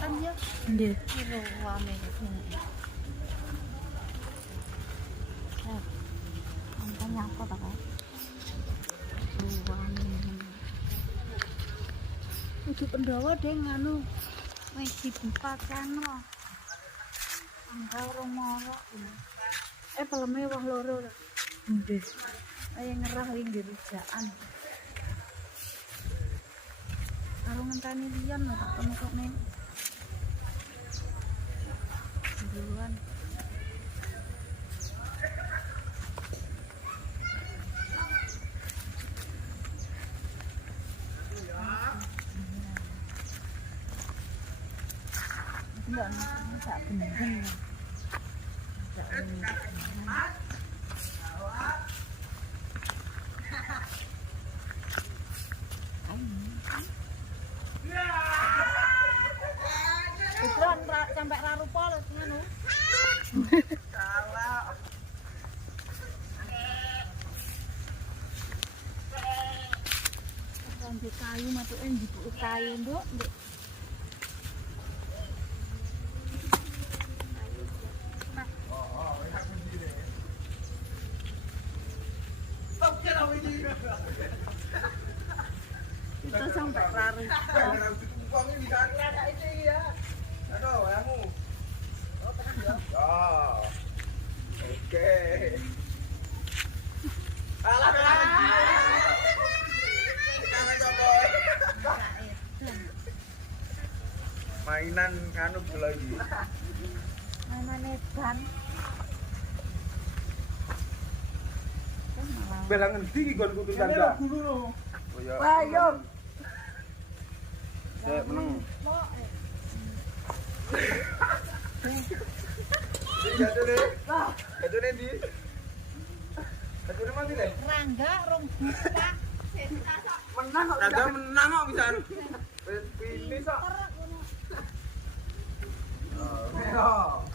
kan ya. Nggih. Kilo wame iki. Anten nyapa ta, Kak? Wame. Kudu Pandhawa deh nganu. Wis dibuka kan lho. Angka romoro. Peleme wong loro lho. Nggih. Ayo ngerah iki nggih rujaan. Karo ngenteni liyan lho tak temokne. Duluan. Enggak, enggak bener. Iklan sampai ra rupa lho ngono. Salah. Rambut kayu matuke njupuk kayu, Nduk. Kita sampai lari. Oke. Mainan kanu lagi. Mainan edan. Belang ngendi iki gon kudu tangga. Oh ya. Ayo. Sik meneng. Jatuh di. Jatuh mati deh. Rangga rong buka. Menang kok. Rangga menang kok pisan. Ini sok. Oh.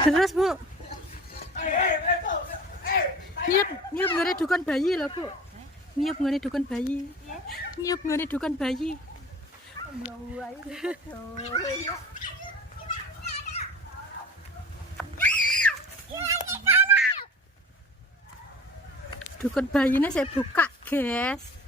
Terus Bu. Nyiap ngene dukan bayi lho Bu. Nyiap ngene dukan bayi. Nyiap ngene dukan bayi. Dukan bayinya saya buka, guys.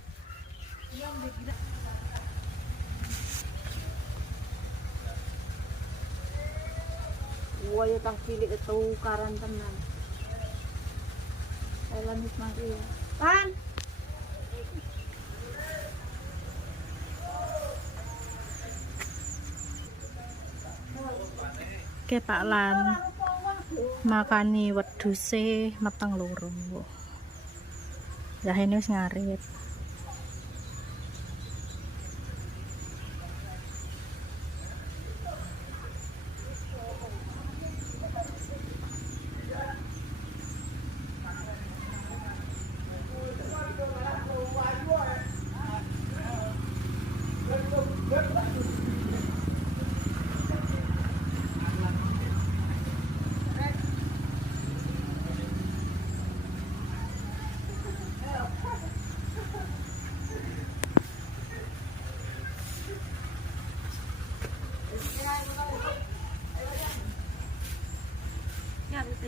Wah, ya tak cilik itu karan tenan. Saya wis mati ya. Pan. Oke Pak Lan. Makani wedhuse meteng loro. Jahene wis ngarit.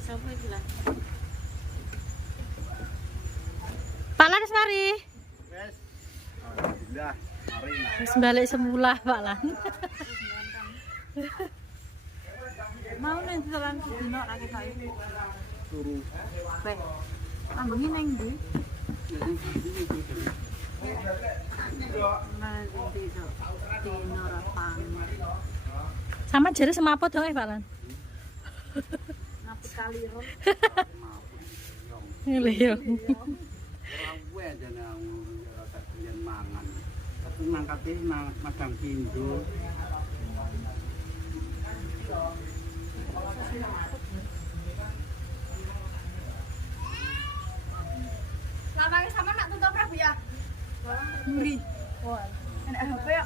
Sapa iki lah? Pak Lan wis mari. Wes. Alhamdulillah. Mari. Wis balik semula Pak Lan. Mau nang jalan dino ra ketok iki. Turu. Weh. Ambungi nang ndi? Dino ra pamit. Sama jare semaput dong Pak Lan. Ngapit kaliron. Lho ya. Rawe dene rasa yen mangan. Tapi mangkate madang pindho. Lamane sama nak tutup Prabu ya? Muri. Wah, enak HP ya?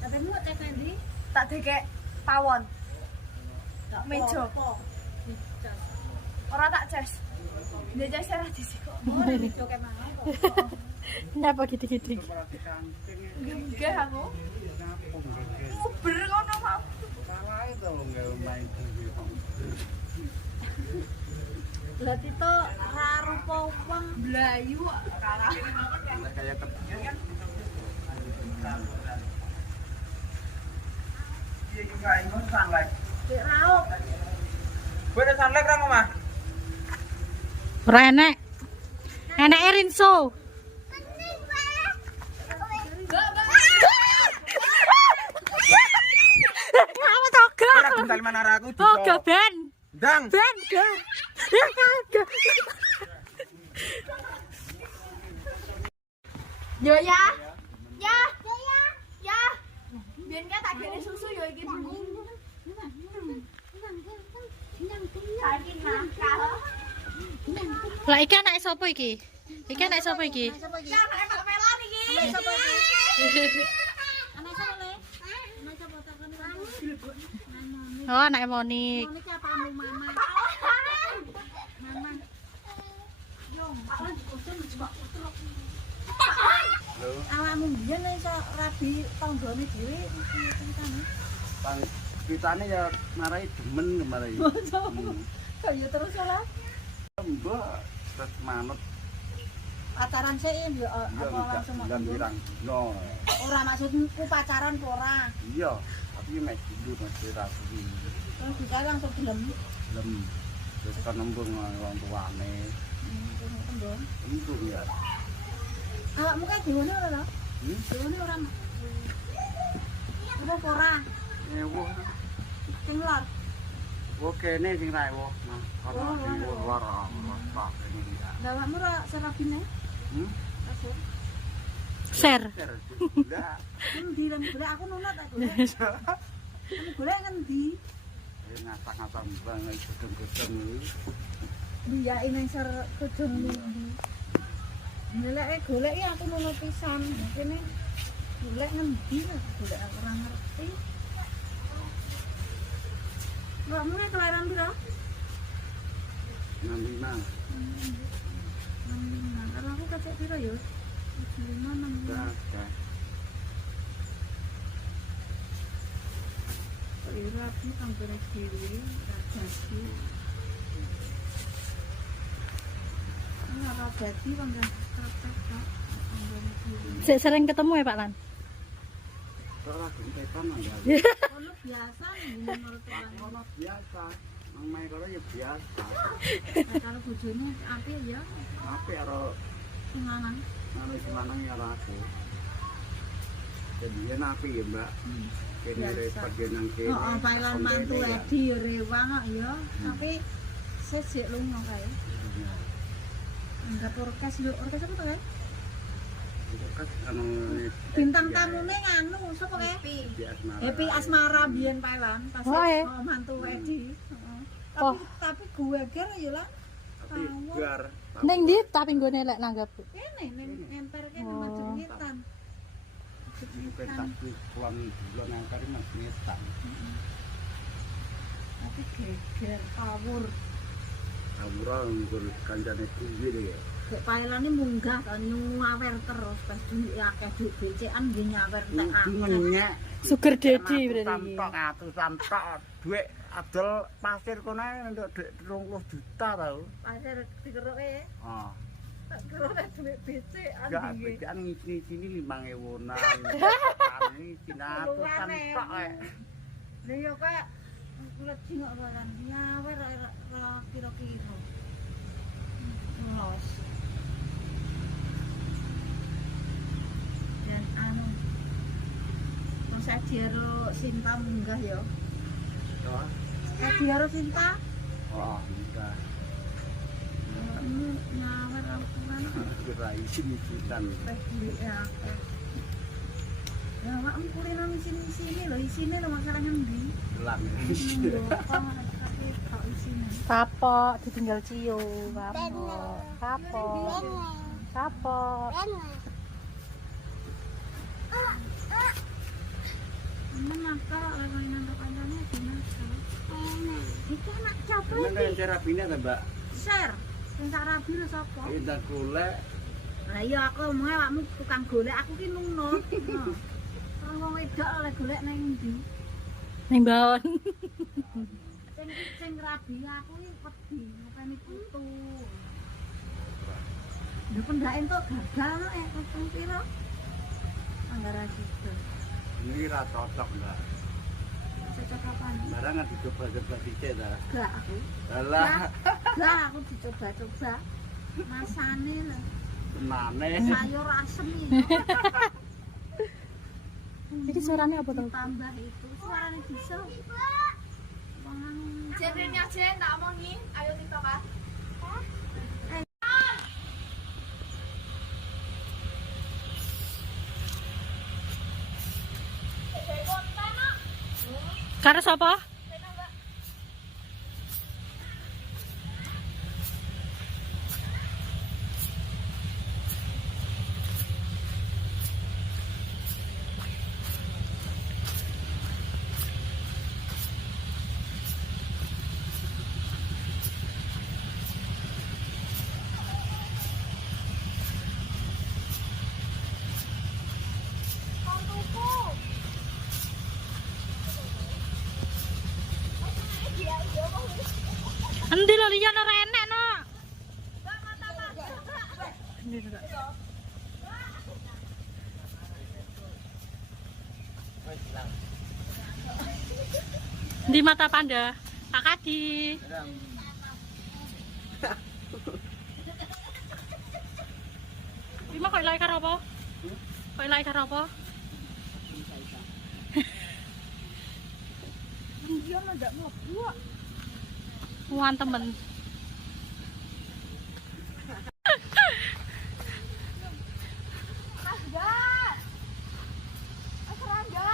Tapi mu cek ndi? Tak dikek pawon. Meja. Ora tak jas. Nek jas ora disi kok. Ora dicoke mangan kok. Nyapa gitu-gitu. Enggak aku. Uber ngono mau. Salah itu enggak main TV. Lah Tito ra rupa wong Blayu kalah. Kayak iya juga ini sunlight. Dek raup. Gue ada sunlight ra Mama. Ora enek. Eneke Rinso. Kamu toga. Ora bental manara aku Toga ben. Dang. Ben ga. Ya kagak. Yo ya. Ya. Ya. Biyen ka tak gene susu yo iki. Saiki nakal. Lah iki anake sapa iki? Iki anake sapa iki? Anake Pak Melan iki. Sapa iki? Anak sapa le? Anak sapa takon kamu? Oh, anake Monik. Ini siapamu mama? Mama. Awakmu biyen iso rabi tanggane dhewe ceritane. Bang, ceritane ya marai demen kemarin. Kaya terus ora Mbak, terus manut pacaran sih ya apa langsung dan pirang. No. Ora maksudku pacaran kok ora. Iya, tapi mek dulu masih rapi. Terus dikae langsung gelem. Belum terus kan nembung wong tuane. Tembung. Untung ya. Awakmu kae dewane ora lho? Hmm? Dewane ora. Apa ora? Ewo. Sing lor. Wo kene sing ra ewo. Nah, Oh, ana sing oh. luar tak ini ya. Lah awakmu ora serabine? Hmm? Asal. Share. Enggak. Endi lan golek aku nunut aku. Kamu golek ngendi? Ngasak-ngasak banget gedeng-gedeng iki. Iya ini ser kejeng ndi. Golek aku nunut pisan. Kene golek ngendi lah, golek aku ora ngerti. Kamu kelahiran piro? Nanti nang. Kalau aku kacek piro ya? 5 6. Dah. Piro aku kanggone dhewe, ra jadi. Ora jadi wong kan praktek kok. Kanggone dhewe. Sering ketemu ya Pak Lan? Kok lagi tepan ya. Ono biasa ngene menurut orang. Ono biasa. Nang main karo ya biasa. Karo bojone apik ya, Apa karo sing lanang. nang lanang ya aku. Jadi ya napi ya, Mbak. Kene repot ya nang kene. Heeh, pailan mantu Edi ya rewang kok ya, tapi sesuk lunga kae. Anggap orkes lho, orkes apa kae? Kan anu Bintang tamune nganu sapa kae? biasa. Happy Asmara biyen pailan pas Oh, eh. mantu Edi. Heeh. Oh. Tapi gue ger ya lah. Tapi biar Ning ndi tapi nggone lek nanggap. Kene ning enter kene macet ngetan. investasi bulan yang kali masih nyetan. Tapi geger tawur. Amuran nggur kancane kuwi deh ya. Kek pailane munggah kan nyawer terus pas duit akeh duit becekan nggih nyawer entek Kudu akeh. ngenyek. Sugar daddy berarti. Samtok atusan tok duit adol pasir kono entuk duit 20 juta tau. Pasir dikeroke. Oh. Tak keroke duit becekan Enggak, nggih. bejaan ngisi-sini 5.000-an. Ini sinatusan tok eh. Lah ya kok kula jingok barang nyawer ora kira-kira. Los. Dan anu Mas Adiaro Sinta munggah ya. Ya. Adiaro Sinta Oh, enggak. ini nyawer aku kan Kira isin-isinan. teh duit akeh. Ya awakmu kulino sini lho isine lho masalah ngendi? Gelang. Tapi kok isine. Kapok ditinggal Cio, kapok. Kapok. Kapok. Mana apa Sebenarnya carabine ta, Mbak? Share. Sing Sarabi lho sapa? Kita golek. Lah iya aku omongnya awakmu tukang golek, aku ki nunut. Orang wong wedok oleh golek nang ndi? Ning baon. Sing rabi aku ki wedi, ngopeni putu. Lho pendak entuk gagal ketemu piro? Anggara gitu. Ini ra cocok, Mbak. Cocok kapan? Barang nggak dicoba-coba dicek ta. Gak aku. Alah, Gak aku dicoba-coba. Masane lho. tenane. Sayur asem iki. Iki suaranya apa tau? Tambah itu suaranya bisa. Jenenge aja tak omongi, ayo tiktokan. Karo sapa? Endi lho liyan ora enek no. Endi lho. Di mata panda, Pak Kadi. Ima kok ilahe karo apa? Kok ilahe karo apa? Dia mah ndak mau buat. Wan temen. Mas Gas. Mas Rangga.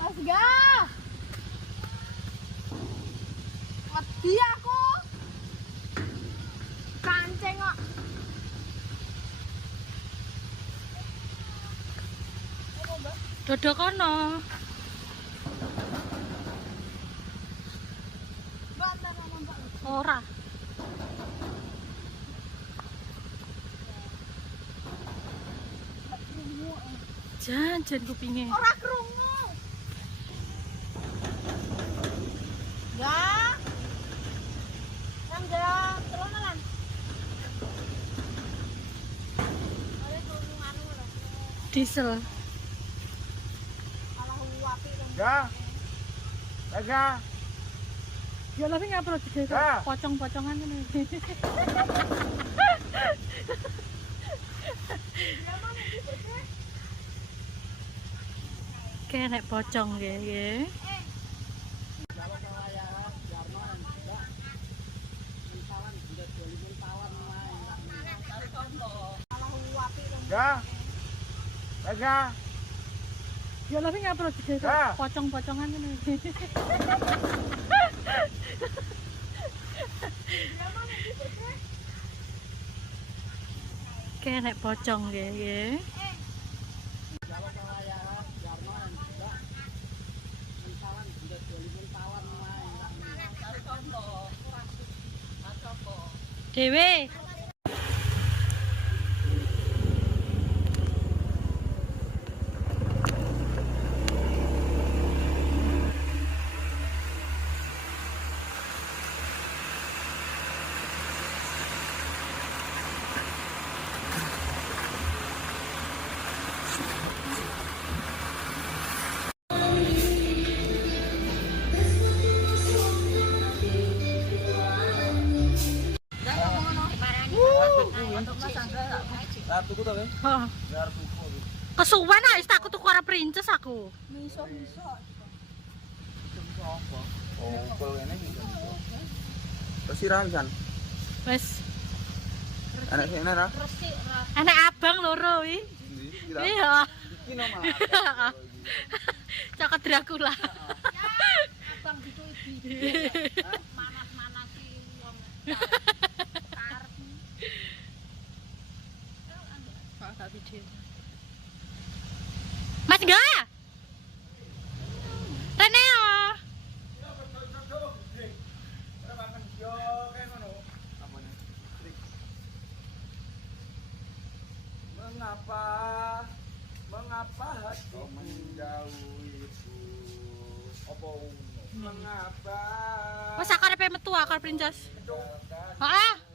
Mas Gas. Wedi aku. Kanceng kok. Dodo kono. Ora. Jan kupinge. Ora krungu. Ya. Rangga, terus lan. Oleh krungu anu lho. Diesel. Malah uapi kan. Ya. Lega. Ya tapi ngapa lo juga Ah. pocong-pocongan ini. Kayak nek pocong ya. Ya. Lega. Ya tapi ngapa lo juga Ah. pocong-pocongan ini. Kayak nek pocong ya. Dewe. Tuku to, Bang? Hah. Biar tuku. Kesuwen ah wis takut tuku arep princes aku. Oh, kol ngene iki. Terus sirahan san. Wis Anak sing ra. enek abang loro wi. Ndi? Kira. Iya. Iki nomah. Cokot Dracula. Abang gitu manas-manasi wong. Karep. Kakak video. Mas Ga. Rene yo. Mengapa hatiku menjauhiku? Mengapa? Wes akarepe metu akar princess. Heeh.